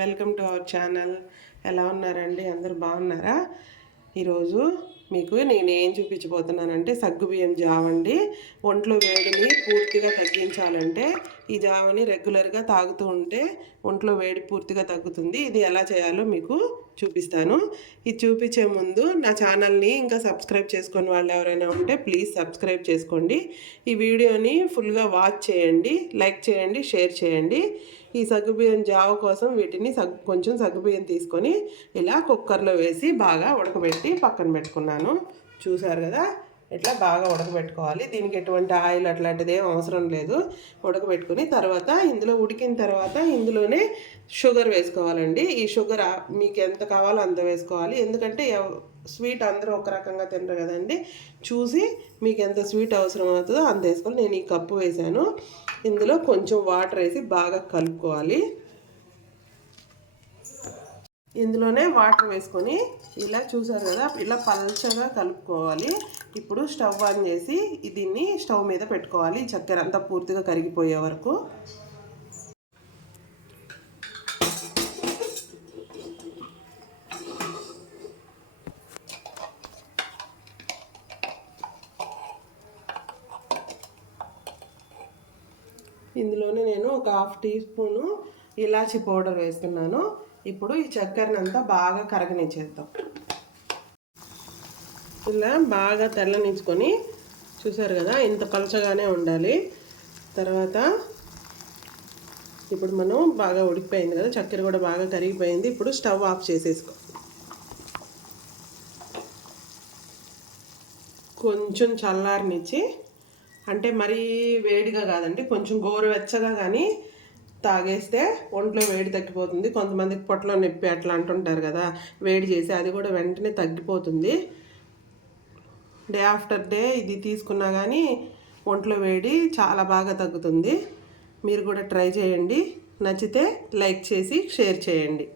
Welcome to our channel. ఎలా ఉన్నారండి? అందరూ బాగున్నారా? ఈరోజు మీకు నేను ఏం చూపించబోతున్నానంటే సగ్గుబియ్యం జావ అండి. ఒంట్లో వేడిని పూర్తిగా తగ్గించాలంటే ఈ జావని రెగ్యులర్గా తాగుతూ ఉంటే ఒంట్లో వేడి పూర్తిగా తగ్గుతుంది. ఇది ఎలా చేయాలో మీకు చూపిస్తాను. ఇది చూపించే ముందు నా ఛానల్ని ఇంకా సబ్స్క్రైబ్ చేసుకుని వాళ్ళు ఎవరైనా ఉంటే ప్లీజ్ సబ్స్క్రైబ్ చేసుకోండి. ఈ వీడియోని ఫుల్గా వాచ్ చేయండి, లైక్ చేయండి, షేర్ చేయండి. ఈ సగ్గుబియ్యం జావ కోసం వీటిని కొంచెం సగ్గుబియ్యం తీసుకొని ఇలా కుక్కర్లో వేసి బాగా ఉడకబెట్టి పక్కన పెట్టుకున్నాను. చూసారు కదా, ఇట్లా బాగా ఉడకబెట్టుకోవాలి. దీనికి ఎటువంటి ఆయిల్ అట్లాంటిది ఏం అవసరం లేదు. ఉడకబెట్టుకుని తర్వాత ఇందులో ఉడికిన తర్వాత ఇందులోనే షుగర్ వేసుకోవాలండి. ఈ షుగర్ మీకు ఎంత కావాలో అంత వేసుకోవాలి. ఎందుకంటే స్వీట్ అందరూ ఒక రకంగా తినరు కదండి. చూసి మీకు ఎంత స్వీట్ అవసరం అవుతుందో అంత వేసుకోవాలి. నేను ఈ కప్పు వేసాను. ఇందులో కొంచెం వాటర్ వేసి బాగా కలుపుకోవాలి. ఇందులోనే వాటర్ వేసుకొని ఇలా చూసారు కదా, ఇలా పల్చగా కలుపుకోవాలి. ఇప్పుడు స్టవ్ ఆన్ చేసి దీన్ని స్టవ్ మీద పెట్టుకోవాలి. చక్కెర అంతా పూర్తిగా కరిగిపోయే వరకు. ఇందులోనే నేను ఒక 1/2 టీ స్పూను ఇలాచీ పౌడర్ వేస్తున్నాను. ఇప్పుడు ఈ చక్కెరని అంతా బాగా కరగనిచ్చేద్దాం. ఇలా బాగా తెల్లనించుకొని చూసారు కదా, ఇంత పలచగానే ఉండాలి. తర్వాత ఇప్పుడు మనం బాగా ఉడికిపోయింది కదా, చక్కెర కూడా బాగా కరిగిపోయింది. ఇప్పుడు స్టవ్ ఆఫ్ చేసేసుకో. కొంచెం చల్లారనిచ్చి, అంటే మరీ వేడిగా కాదండి, కొంచెం గోరువెచ్చగా కానీ తాగేస్తే ఒంట్లో వేడి తగ్గిపోతుంది. కొంతమందికి పొట్టలో నొప్పి అట్లా అంటుంటారు కదా, వేడి చేసి అది కూడా వెంటనే తగ్గిపోతుంది. డే ఆఫ్టర్ డే ఇది తీసుకున్నా కానీ ఒంట్లో వేడి చాలా బాగా తగ్గుతుంది. మీరు కూడా ట్రై చేయండి. నచ్చితే లైక్ చేసి షేర్ చేయండి.